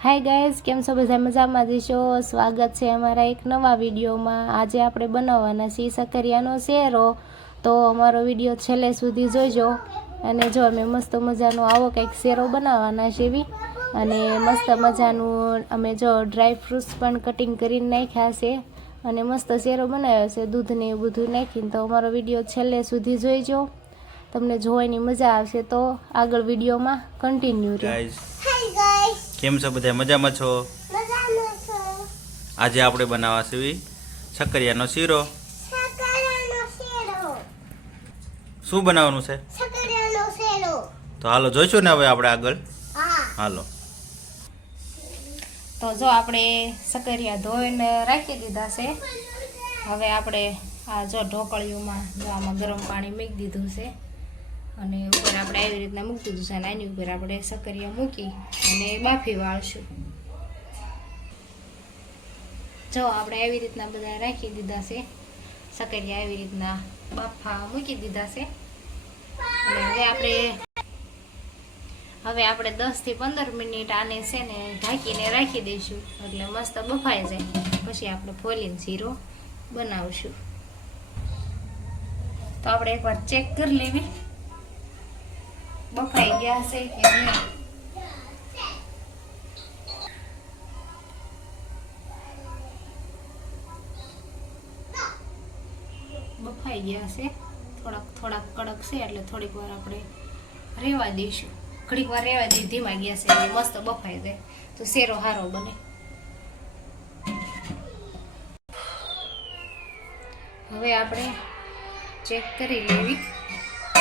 Hi guys કેમ છો? બધા મજામાં જશો? સ્વાગત છે અમારા એક નવા વિડીયોમાં. આજે આપણે બનાવવાના છીએ સકરિયાનો શેરો. તો અમારો વીડિયો છેલ્લે સુધી જોઈજો અને જો અમે મસ્ત મજાનો આવો કંઈક શેરો બનાવવાના છે એવી. અને મસ્ત મજાનું અમે જો ડ્રાય ફ્રૂટ્સ પણ કટિંગ કરીને નાખ્યા છે. અને મસ્ત શેરો બનાવ્યો છે, દૂધને એવું બધું નાખીને. તો અમારો વીડિયો છેલ્લે સુધી જોઈજો. તમને જોવાની મજા આવશે. તો આગળ વિડીયોમાં કન્ટિન્યુ રહે કેમ છો બધા? મજામાં છો? આજે આપણે બનાવવા છે શક્કરિયાનો શીરો. શું બનાવવાનું છે? તો હાલો જોઈશું ને હવે આપણે આગળ. હાલો. તો જો આપણે સકરિયા ધોઈને રાખી દીધા છે. હવે આપણે આ જો ઢોકળીઓમાં જો આમાં ગરમ પાણી મૂકી દીધું છે. અને ઉપર આપણે આવી રીતના મૂકી દીધું છે અને આની ઉપર આપણે સકરિયા મૂકી અને બાફી વાળશું. જો આપણે આવી રીતના બધા રાખી દીધા છે. સકરિયા આવી રીતના બાફા મૂકી દીધા છે. હવે આપણે હવે આપણે દસથી પંદર મિનિટ આને છે ને ઢાંકીને રાખી દઈશું. એટલે મસ્ત બફાઈ જાય. પછી આપણે ફોલીને શીરો બનાવશું. તો આપણે એકવાર ચેક કરી લેવી. બફાઈ ગયા છે કે નહીં બફાઈ ગયા છે થોડાક થોડાક કડક છે એટલે થોડીક વાર આપણે રેવા દઈશું. ઘડીક વાર રેવા દઈ ધીમા ગયા એટલે મસ્ત બફાઈ જાય. તો શેરો સારો બને. હવે આપણે ચેક કરી લેવી.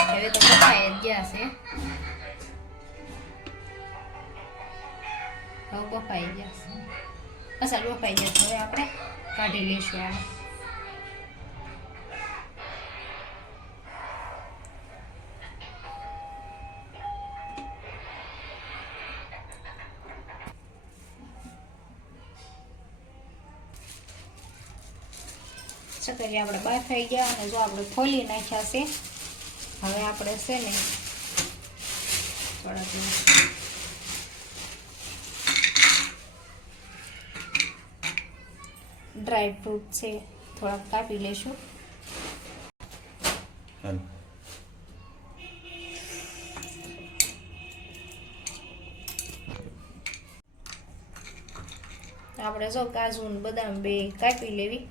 હવે તો જ ગયા છે હવે બફાઈ ગયા છે અસર બફાઈ ગયા છે હવે આપણે કાઢી લઈશું આને સકરિયા આપણે બાફાઈ ગયા અને જો આપણે ફોલી નાખ્યા છે હવે આપણે છે ને થોડાક ડ્રાય ફ્રૂટ છે થોડાક કાપી લેશું આપણે જો કાજુ બદામ બે કાપી લેવી.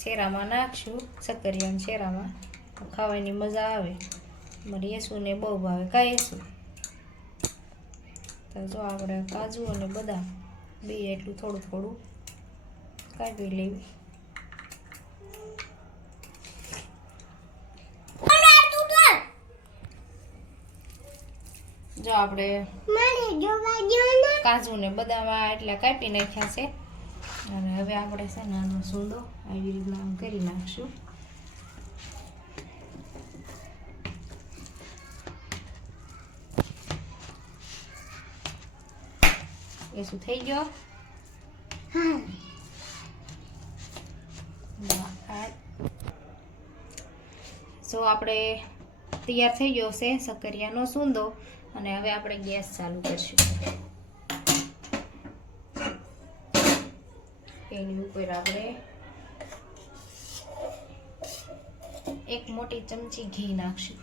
શેરામાં નાખશું સક્કરિયાના શેરામાં. ખાવાની મજા આવે. મારી યેસુને બહુ ભાવે. કાંઈ તો જો આપણે કાજુ અને બદામ બે એટલું થોડું થોડું કાપી લેવી. જો આપણે કાજુ ને બદામ એટલે કાપી નાખ્યા છે. અને હવે આપણે છે ને આનો સૂંદો આવી રીતના કરી નાખશું. એ શું થઈ ગયો સો આપણે તૈયાર થઈ ગયો છે સકરિયાનો સૂંદો અને હવે આપણે ગેસ ચાલુ કરશું. એની ઉપર આપણે એક મોટી ચમચી ઘી નાખશું.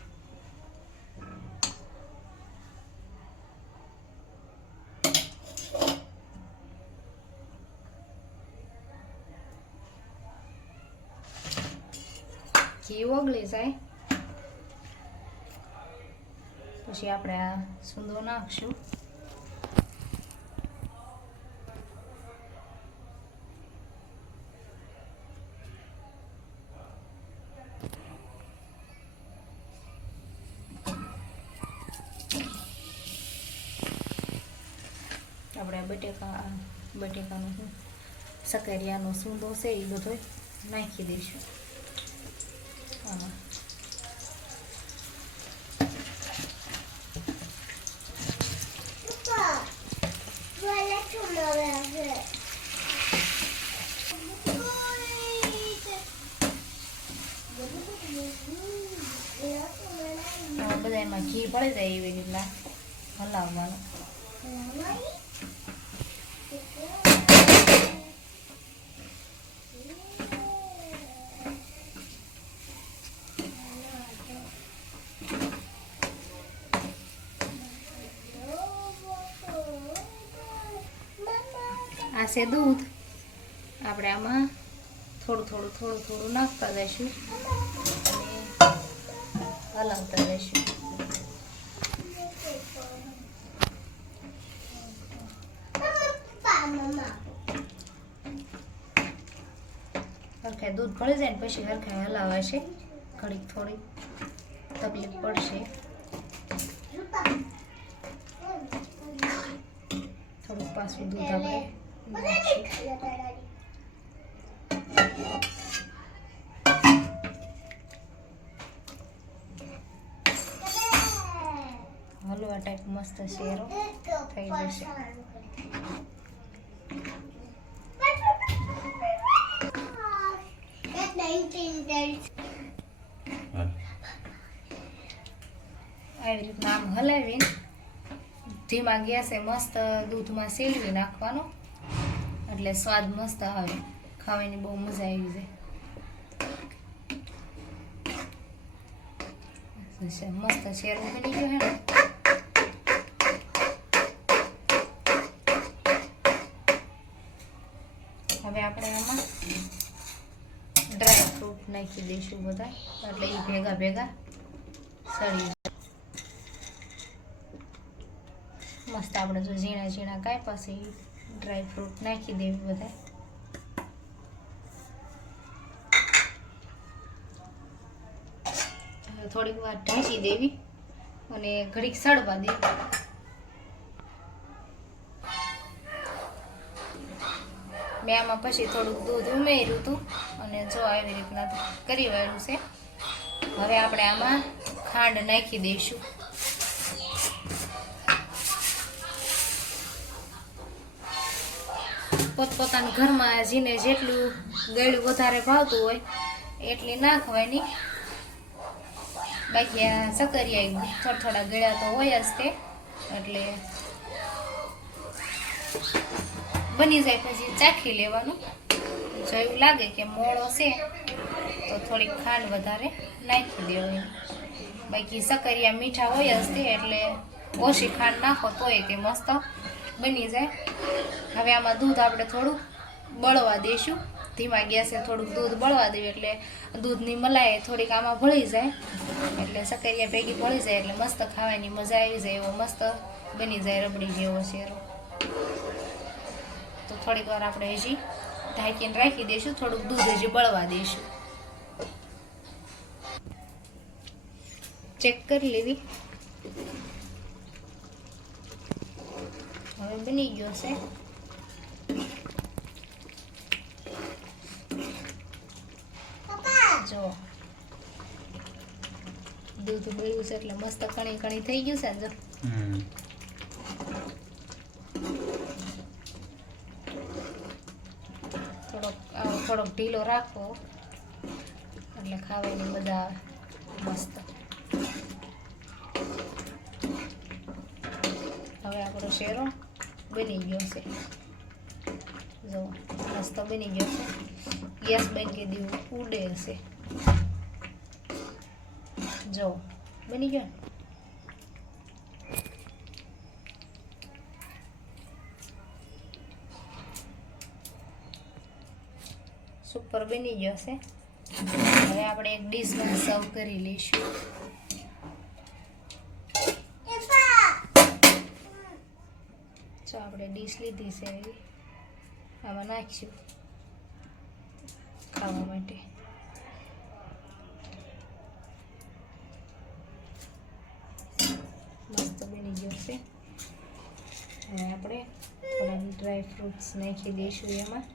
ઘી ઓગળી પછી આપણે આ સુંદો નાખશું. આપણે બટેકા બટેકાનું શું? સકરિયાનો સૂંદો છે એ બધો નાખી દઈશું. આમાં આ બધા એમાં ઘી પડી જાય એવી રીતના હલાવવાનું આ છે દૂધ. આપણે આમાં થોડું થોડું થોડું થોડું નાખતા જઈશું. અને હલાવતા જઈશું. હરખાય દૂધ ભળી જાય ને પછી હરખાય હલાવાશે. ઘડીક થોડી તકલીફ પડશે. થોડુંક પાછું દૂધ આપણે. હલવા ટાઈપ મસ્ત શેરો થઈ જશે. આવી રીતના આમ હલાવીને ધીમા ગેસે મસ્ત દૂધમાં સેલવી નાખવાનો. એટલે સ્વાદ મસ્ત આવે. ખાવાની બહુ મજા આવી જાય. મસ્ત શેરો બની ગયો હે હવે આપણે એમાં ડ્રાય ફ્રૂટ નાખી દઈશું બધા, એટલે એ ભેગા ભેગા સળી મસ્ત આપણે જો ઝીણા ઝીણા કાપ્યા છે ડ્રાય ફ્રૂટ નાખી દેવી બધા થોડીક વાર ઢાંકી દેવી અને ઘડીક સડવા દેવી. મેં આમાં પછી થોડુંક દૂધ ઉમેર્યું હતું અને જો આવી રીતના કરી વાળ્યું છે. હવે આપણે આમાં ખાંડ નાખી દઈશું. પોતપોતાના ઘરમાં જીને જેટલું ગળ્યું વધારે ભાવતું હોય, એટલી નાખવાની બાકી આ સકરિયા થોડા થોડા ગળ્યા તો હોય જ તે, એટલે બની જાય પછી ચાખી લેવાનું. જો એવું લાગે કે મોળો છે, તો થોડીક ખાંડ વધારે નાખી દેવાની. બાકી સકરિયા મીઠા હોય જ તે, એટલે ઓછી ખાંડ નાખો તોય તે મસ્ત બની જાય. હવે આમાં દૂધ આપણે થોડું બળવા દઈશું. ધીમા ગેસે થોડુંક દૂધ બળવા દેવું એટલે દૂધની મલાઈ થોડીક આમાં ભળી જાય. એટલે સકરિયા ભેગી ભળી જાય એટલે મસ્ત ખાવાની મજા આવી જાય એવો મસ્ત બની જાય રબડી જેવો શેરો. તો થોડીક વાર આપણે હજી ઢાંકીને રાખી દઈશું, થોડુંક દૂધ હજી બળવા દઈશું. ચેક કરી લેવી હવે બની ગયો છે જો દૂધ બળ્યું છે એટલે મસ્ત કણી કણી થઈ ગયું છે ને જો હમ થોડોક થોડોક ઢીલો રાખો એટલે ખાવાની મજા આવે મસ્ત હવે આપણો શેરો બની ગયો છે. જો મસ્ત બની ગયો છે. ગેસ બેંકી દીવું ઉડે હશે. જો, બની ગયો ને? સુપર બની ગયો છે હવે આપણે એક ડીશમાં સર્વ કરી લઈશું જો આપણે ડીશ લીધી છે આમાં નાખીશું ખાવા માટે. મસ્ત બની ગયો છે. હવે આપણે થોડા ડ્રાય ફ્રૂટ્સ નાખી દઈશું એમાં.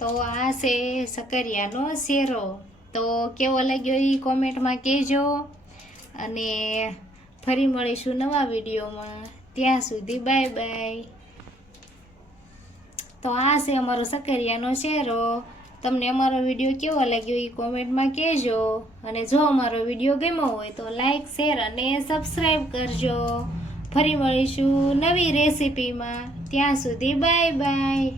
તો આ છે સકરિયાનો શેરો. તો કેવો લાગ્યો એ કોમેન્ટમાં કહેજો. અને ફરી મળીશું નવા વિડીયોમાં. ત્યાં સુધી બાય બાય. તો આ છે અમારો સકરિયાનો શેરો. તમને અમારો વીડિયો કેવો લાગ્યો એ કોમેન્ટમાં કહેજો. અને જો અમારો વીડિયો ગમ્યો હોય તો લાઈક, શેર અને સબસ્ક્રાઈબ કરજો. ફરી મળીશું નવી રેસીપીમાં. ત્યાં સુધી બાય બાય.